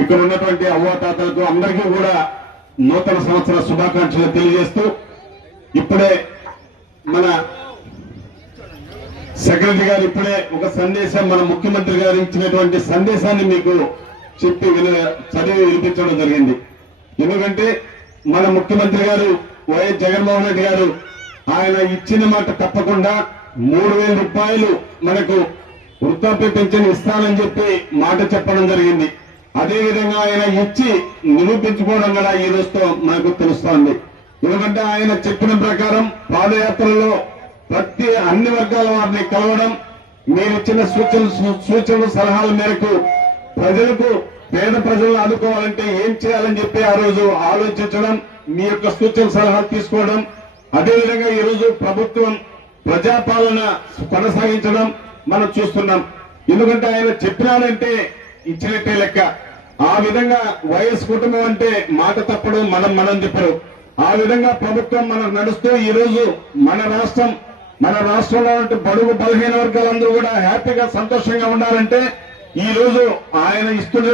ఇక్కడ ఉన్నటువంటి అవ్వాతాతలకు అందరికీ కూడా నూతన సంవత్సర శుభాకాంక్షలు తెలియజేస్తూ ఇప్పుడే మన సెక్రటరీ గారు ఇప్పుడే ఒక సందేశం మన ముఖ్యమంత్రి గారు ఇచ్చినటువంటి సందేశాన్ని మీకు చెప్పి చదివి వినిపించడం జరిగింది. ఎందుకంటే మన ముఖ్యమంత్రి గారు వైఎస్ జగన్మోహన్ రెడ్డి గారు ఆయన ఇచ్చిన మాట తప్పకుండా 3,000 రూపాయలు మనకు వృద్ధాప్య పెన్షన్ ఇస్తానని చెప్పి మాట చెప్పడం జరిగింది. అదేవిధంగా ఆయన ఇచ్చి నిరూపించుకోవడం కూడా ఈ రోజుతో మనకు తెలుస్తోంది. ఎందుకంటే ఆయన చెప్పిన ప్రకారం పాదయాత్రలో అన్ని వర్గాల వారిని కలవడం, మీరిచ్చిన సూచనలు సలహాల మేరకు ప్రజలకు పేద ప్రజలను ఆదుకోవాలంటే ఏం చేయాలని చెప్పి ఆ రోజు ఆలోచించడం, మీ యొక్క సూచన సలహాలు తీసుకోవడం, అదేవిధంగా ఈ రోజు ప్రభుత్వం ప్రజాపాలన కొనసాగించడం మనం చూస్తున్నాం. ఎందుకంటే ఆయన చెప్పినాడంటే ఇచ్చినట్టే లెక్క. ఆ విధంగా వైఎస్ కుటుంబం అంటే మాట తప్పడం మనం చెప్పరు. ఆ విధంగా ప్రభుత్వం మనకు నడుస్తూ ఈ రోజు మన రాష్ట్రంలో బడుగు బలహీన వర్గాలందరూ కూడా హ్యాపీగా సంతోషంగా ఉండాలంటే ఈ రోజు ఆయన ఇస్తున్న